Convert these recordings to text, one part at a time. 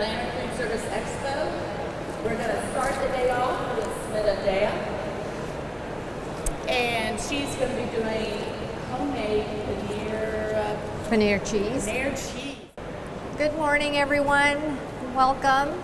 Atlanta Food Service Expo. We're going to start the day off with Smita Dea. And she's going to be doing homemade paneer cheese. Paneer cheese. Good morning, everyone. Welcome.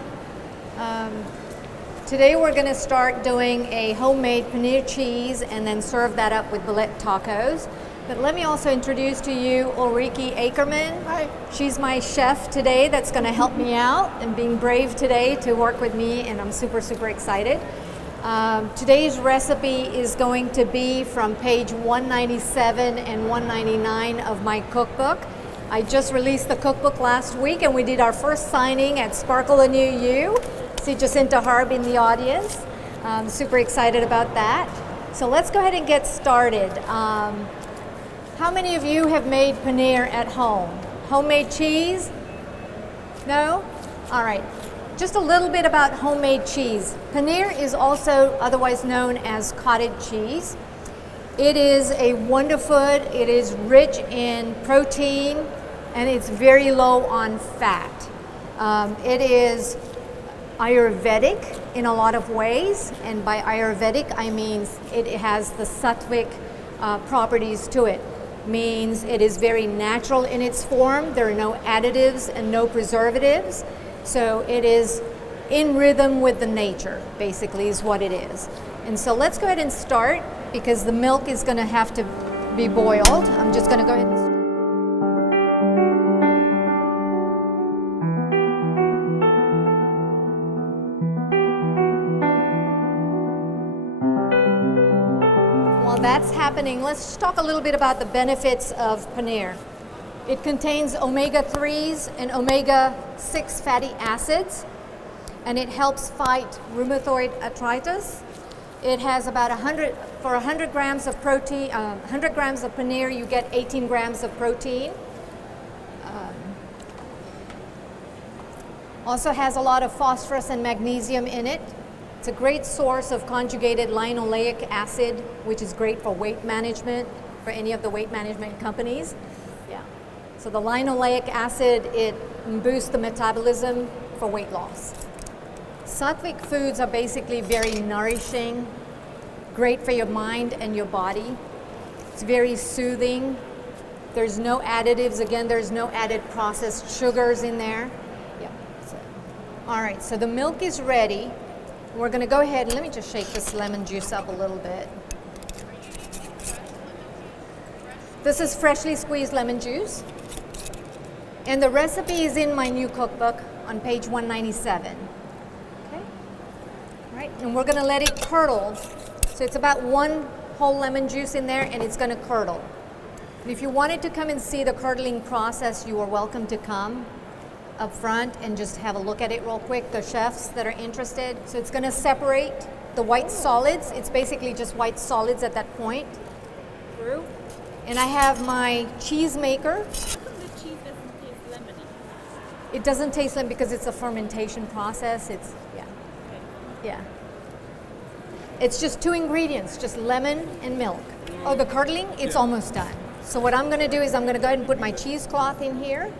Today we're going to start doing a homemade paneer cheese and then serve that up with bullet tacos. But let me also introduce to you Ulrike Ackerman. Hi. She's my chef today that's going to help me out and being brave today to work with me, and I'm super, super excited. Today's recipe is going to be from page 197 and 199 of my cookbook. I just released the cookbook last week and we did our first signing at Sparkle Anew You. See Jacinta Harb in the audience. I'm super excited about that. So let's go ahead and get started. How many of you have made paneer at home? Homemade cheese? No? All right. Just a little bit about homemade cheese. Paneer is also otherwise known as cottage cheese. It is a wonder food. It is rich in protein and it's very low on fat. It is Ayurvedic in a lot of ways, and by Ayurvedic I mean it has the sattvic properties to it. Means it is very natural in its form. There are no additives and no preservatives. So it is in rhythm with the nature, basically, is what it is. And so let's go ahead and start, because the milk is going to have to be boiled. I'm just going to go ahead and start. While that's happening, let's just talk a little bit about the benefits of paneer. It contains omega-3s and omega-6 fatty acids, and it helps fight rheumatoid arthritis. It has about 100 grams of protein, 100 grams of paneer, you get 18 grams of protein. Also has a lot of phosphorus and magnesium in it. It's a great source of conjugated linoleic acid, which is great for weight management, for any of the weight management companies. Yeah. So the linoleic acid, it boosts the metabolism for weight loss. Sattvic foods are basically very nourishing, great for your mind and your body. It's very soothing. There's no additives. Again, there's no added processed sugars in there. Yeah. So, all right, so the milk is ready. We're going to go ahead and let me just shake this lemon juice up a little bit. This is freshly squeezed lemon juice. And the recipe is in my new cookbook on page 197. Okay? All right, and we're going to let it curdle. So it's about 1 whole lemon juice in there, and it's going to curdle. And if you wanted to come and see the curdling process, you are welcome to come up front and just have a look at it real quick, the chefs that are interested. So it's going to separate the white solids. It's basically just white solids at that point. Through. And I have my cheese maker. How come the cheese doesn't taste lemony? It doesn't taste lemon because it's a fermentation process. It's, yeah. Okay. Yeah. It's just 2 ingredients, just lemon and milk. Oh, the curdling, it's almost done. So what I'm going to do is I'm going to go ahead and put my cheesecloth in here.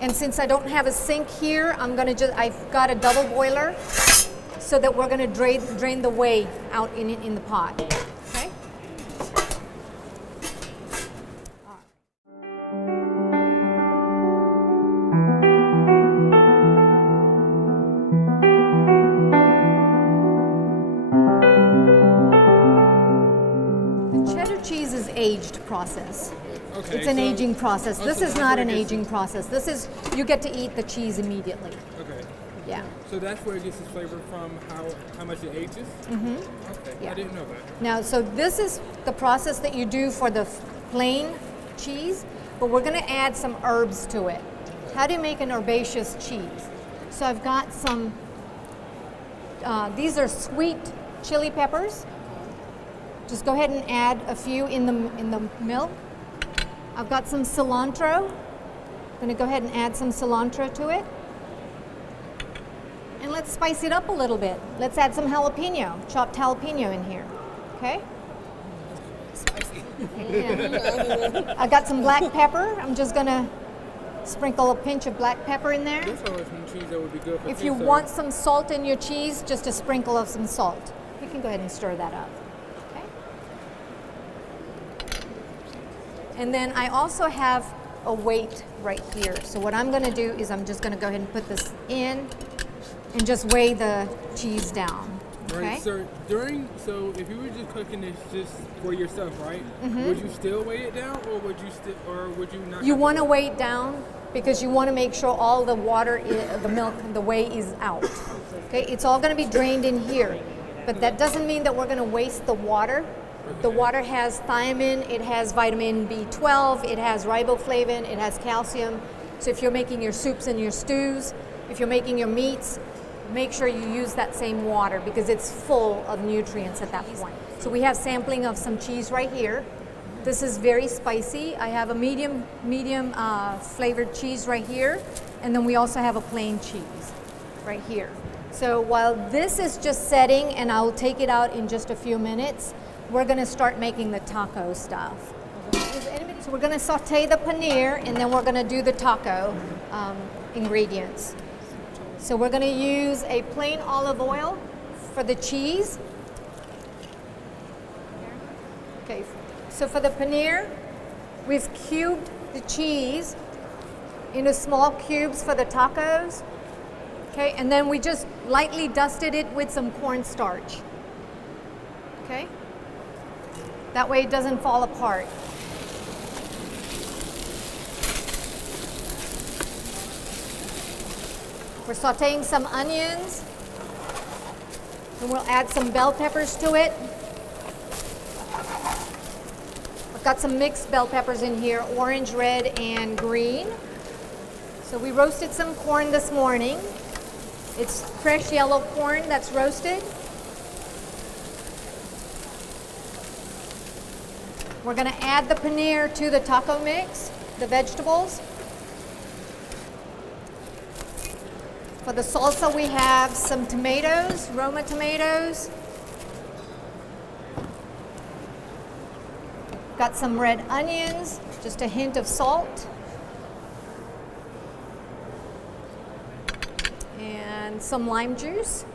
And since I don't have a sink here, I've got a double boiler so that we're going to drain the whey out in the pot. Okay? The cheddar cheese is aged process. Okay, It's an aging process. This is not an where it aging process. This is, you get to eat the cheese immediately. Okay. Yeah. So that's where it gets its flavor from, how much it ages? Mm-hmm. Okay, Yeah. I didn't know that. Now, so this is the process that you do for the plain cheese, but we're going to add some herbs to it. How do you make an herbaceous cheese? So I've got some, these are sweet chili peppers. Just go ahead and add a few in the milk. I've got some cilantro. I'm going to go ahead and add some cilantro to it. And let's spice it up a little bit. Let's add some jalapeno, chopped jalapeno in here. Okay? Spicy. Yeah. I got some black pepper. I'm just going to Sprinkle a pinch of black pepper in there. This one some cheese that would be good for If you pizza. want some salt in your cheese, just a sprinkle of some salt. You can go ahead and stir that up. Okay. And then I also have a weight right here. So what I'm going to do is I'm just going to go ahead and put this in and just weigh the cheese down. Okay. Right, so if you were just cooking this just for yourself, right? Mm-hmm. Would you still weigh it down, or would you not? You want to weigh it down because you want to make sure all the water, the milk, the whey is out. Okay, it's all going to be drained in here, but that doesn't mean that we're going to waste the water. The water has thiamine, it has vitamin B12, it has riboflavin, it has calcium. So if you're making your soups and your stews, if you're making your meats, make sure you use that same water because it's full of nutrients at that point. So we have sampling of some cheese right here. This is very spicy. I have a medium flavored cheese right here, and then we also have a plain cheese right here. So while this is just setting, and I'll take it out in just a few minutes, we're gonna start making the taco stuff. So we're gonna saute the paneer, and then we're gonna do the taco ingredients. So we're going to use a plain olive oil for the cheese. Okay, so for the paneer, we've cubed the cheese into small cubes for the tacos. Okay, and then we just lightly dusted it with some cornstarch. Okay, that way it doesn't fall apart. We're sauteing some onions, and we'll add some bell peppers to it. I've got some mixed bell peppers in here, orange, red, and green. So we roasted some corn this morning. It's fresh yellow corn that's roasted. We're going to add the paneer to the taco mix, the vegetables. For the salsa, we have some tomatoes, Roma tomatoes. Got some red onions, just a hint of salt. And some lime juice.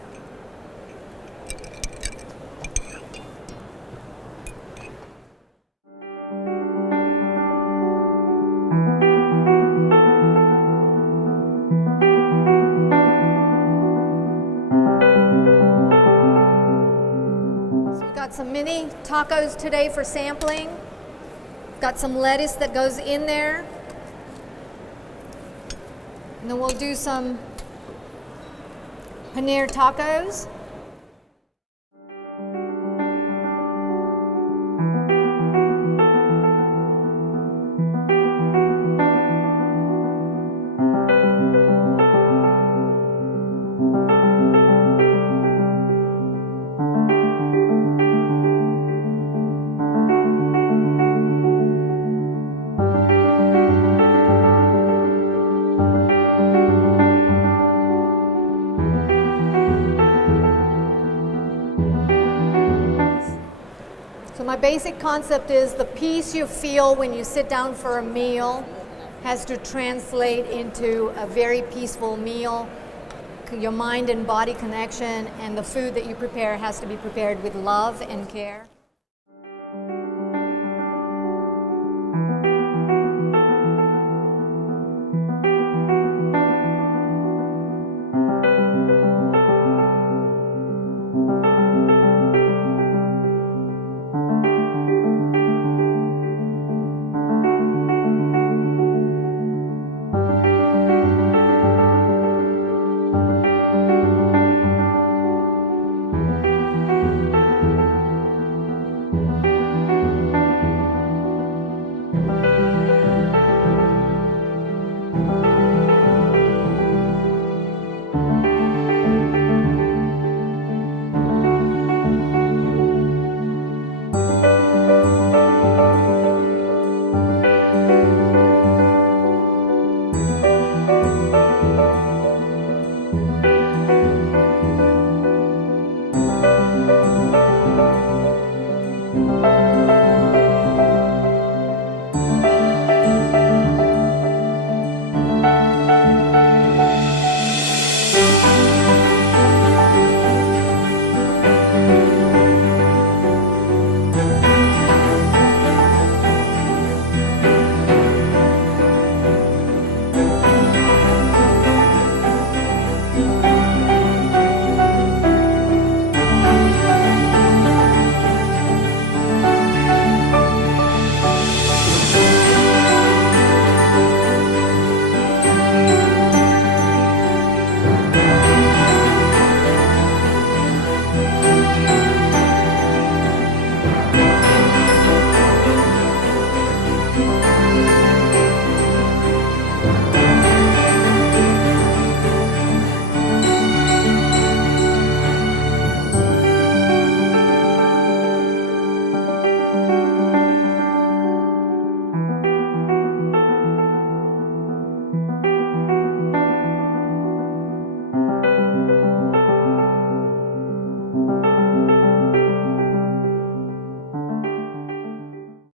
Some mini tacos today for sampling. Got some lettuce that goes in there. And then we'll do some paneer tacos. My basic concept is the peace you feel when you sit down for a meal has to translate into a very peaceful meal. Your mind and body connection, and the food that you prepare has to be prepared with love and care.